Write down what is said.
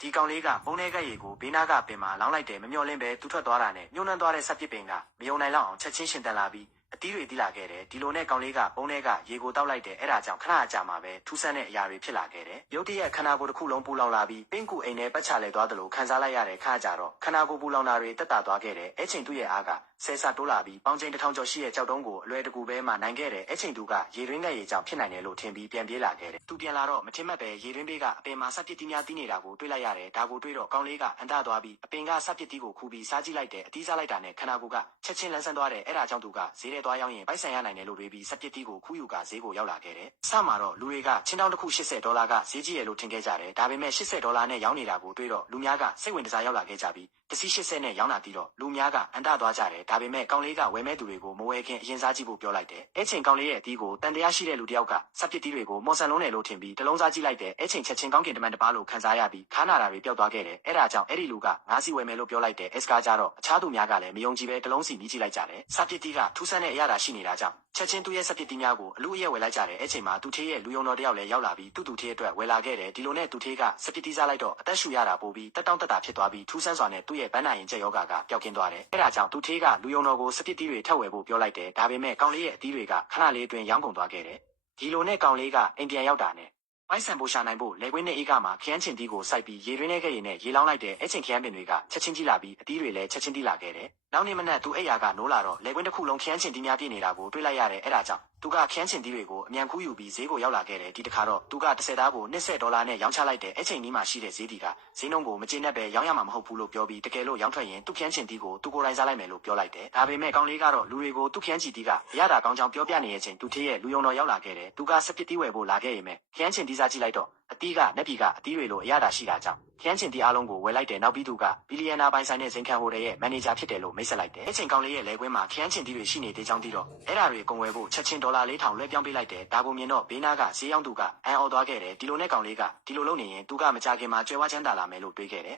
ဒီကောင်လေးကပုံးထဲကရေကိုဘေးနားကပင်မှာလောင်းလိုက်တယ်မမျော်လင့်ပဲသူထွက်သွားတာနဲ့ညှိုးနှမ်းသွားတဲ့ဆက်ပစ်ပင်ကမယုံနိုင်လောက်အောင်ချက်ချင်းရှင်တန်လာပြီးအတီးတွေတီးလာခဲ့တယ်ဒီလိုနဲ့ကောင်လေးကပုံးထဲကရေကိုတောက်လိုက်တယ်အဲ့ဒါကြောင့်ခဏအကြာမှာပဲထူးဆန်းတဲ့အရာတွေဖြစ်လာခဲ့တယ်ရုတ်တရက်ခန္ဓာကိုယ်တစ်ခုလုံးပူလောင်လာပြီးပင်ကူအိမ်ထဲပတ်ချလဲသွားသလိုခံစားလိုက်ရတဲ့ခါကြတော့ခန္ဓာကိုယ်ပူလောင်တာတွေတက်တာသွားခဲ့တယ်အဲ့ချိန်သူ့ရဲ့အားကဆဲဆတိုးလာပြီးပေါင်းချိန်1000ကျော်ရှိတဲ့ကြောက်တုံးကိုအလွယ်တကူပဲမှနိုင်ခဲ့တယ်အဲ့ချိန်သူကရေရင်းနဲ့ရေကြောင့်ဖြစ်နိုင်တယ်လို့ထင်ပြီးပြန်ပြေးလာခဲ့တယ်သူပြန်လာတော့မထင်မှတ်ပဲရေရင်းဘေးကအပင်မှာစပစ်တီးများတီးနေတာကိုတွေ့လိုက်ရတယ်ဒါကိုတွေ့တော့ကောင်လေးကအန်တသွားပြီးအပင်ကစပစ်တီးကိုခူပြီးစားကြည့်လိုက်တယ်အတီးစားလိုက်တာနဲ့ခန္ဓာကိုယ်ကချက်ချင်းလန်းဆန်းသွားတယ်အဲ့ဒါကြောင့်သူကဈေးထဲသွားရောက်ရင်ပိုက်ဆံရနိုင်တယ်လို့တွေးပြီးစပစ်တီးကိုခူးယူကဈေးကိုရောက်လာခဲ့တယ်စမှာတော့လူတွေကချင်းတောင်းတစ်ခု$80ကဈေးကြီးရလို့ထင်ခဲ့ကြတယ်ဒါပေမဲ့$80နဲ့ရောင်းနေတာကိုတွေ့တော့လူများကစိတ်ဝင်စားရောက်လာခဲ့ကြပြီးတစီ80နဲ့ရောင်းတာပြီးတော့လူများကအန်တသွားကြတယ်ဒါပေမဲ့ကောင်လေးကဝယ်မဲ့သူတွေကိုမဝယ်ခင်အရင်စားကြည့်ဖို့ပြောလိုက်တယ်အဲ့ချိန်ကောင်လေးရဲ့အတီးကိုတန်တရားရှိတဲ့လူတစ်ယောက်ကစပစ်တီးတွေကိုမော်ဆန်လုံးနယ်လို့ထင်ပြီးတလုံးစားကြည့်လိုက်တယ်အဲ့ချိန်ချက်ချင်းကောင်းကင်တမန်တပါလို့ခံစားရပြီးခါနာတာတွေပျောက်သွားခဲ့တယ်အဲ့ဒါကြောင့်အဲ့ဒီလူကငါးစီဝယ်မယ်လို့ပြောလိုက်တယ်အစကားကြတော့အခြားသူများကလည်းမယုံကြည်ပဲတလုံးစီမြည်ကြည့်လိုက်ကြတယ်စပစ်တီးကထူးဆန်းတဲ့အရာရှိနေတာကြောင့်ချက်ချင်းသူ့ရဲ့စပစ်တီးများကိုအလူအယက်ဝယ်လိုက်ကြတယ်အဲ့ချိန်မှာသူထေးရဲ့လူယုံတော်တယောက်လည်းရောက်လာပြီးသူ့ထေးအတွက်ဝယ်လာခဲ့တယ်ဒီလိုနဲ့သူထေးကစပစ်တီးစားလိုက်တော့အသက်ရှူရတာပိုပြီးတက်တောင့်တက်တာဖြစ်သွားပြီးထူးဆန်းစွာနဲ့သူ့ရဲ့ဘန်းနာရင်ကျက်ယောဂကပျောက်ကင်းသွားတယ်အဲ့ဒါကြောင့်သူထေးကလူယုံတော်ကိုစပစ်တီးတွေထပ်ဝယ်ဖို့ပြောလိုက်တယ်ဒါပေမဲ့ကောင်လေးရဲ့အတီးတွေကခဏလေးအတွင်းရောင်းကုန်သွားခဲ့တယ်ဒီလိုနဲ့ကောင်လေးကအိမ်ပြန်ရောက်တာနဲ့ပိုက်ဆံပိုရှာနိုင်ဖို့လေကွင်းနဲ့အေးကမှာခရမ်းချင်တီးကိုစိုက်ပြီးရေရင်းနဲ့ခဲ့ရည်နဲ့ရေလောင်းလိုက်တဲ့အဲ့ချိန်ခရမ်းပင်တွေကချက်ချင်းကြီးလာပြီးအတီးတွေလည်းချက်ချင်းတီးလာခဲ့တယ်နောက်နေ့မနက်သူအိယာကနိုးလာတော့လေကွင်းတစ်ခုလုံးခရမ်းချင်တီးများပြည့်နေတာကိုတွေ့လိုက်ရတယ်အဲ့ဒါကြောင့်သူကခရမ်းချင်တီးတွေကိုအမြန်ကူးယူပြီးဈေးကိုရောက်လာခဲ့တယ်ဒီတစ်ခါတော့သူက10သားကို$20နဲ့ရောင်းချလိုက်တယ်အဲ့ချိန်นี้မှာရှိတဲ့ဈေးတီကဈေးနှုန်းကိုမကျေနပ်ပဲရောင်းရမှာမဟုတ်ဘူးလို့ပြောပြီးတကယ်လို့ရောင်းထွက်ရင်သူ့ခရမ်းချင်တီးကိုသူကိုယ်တိုင်စားလိုက်မယ်လို့ပြောလိုက်တယ်ဒါပေမဲ့ကောင်လေးကတော့လူတွေကိုသူ့ခရမ်းချင်တီးကအရသာကောင်းကြောင်ပြောပြနေတဲ့အချိန်သူထေးရဲ့လူယုံတော်ရောက်လာခဲ့တယ်သူကစပစ်တီးဝယ်ဖို့လာခဲ့ရင်ပဲခရမ်းချင်တီးစားကြည့်လိုက်တော့အတီးကနက်ပြီကအတီးတွေလိုအရသာရှိတာကြောင့်ခရမ်းချင်တီးအားလုံးကိုဝယ်လိုက်တယ်နောက်ပြီးသူကဘီလီယံနာပိုင်ဆိုင်တဲ့ဇင်ခံဟိုတယ်ရဲ့မန်နေဂျာဖြစ်တယ်လို့မိတ်ဆက်လိုက်တယ်အဲ့ချိန်ကောင်လေးရဲ့လဲကွင်းမှာခရမ်းချင်တီးတွေရှိနေသေးကြောင်းသိတော့အဲ့ဒါတွေကုန်ဝယ်ဖို့ချက်ချင်း$4000လွှဲပြောင်းပေးလိုက်တယ်ဒါကိုမြင်တော့ဘေးနာကဈေးရောက်သူကအန်အော်သွားခဲ့တယ်ဒီလိုနဲ့ကောင်လေးကဒီလိုလုပ်နေရင်သူကမကြခင်မှာကျွဲဝါချမ်းသာလာမယ်လို့တွေးခဲ့တယ်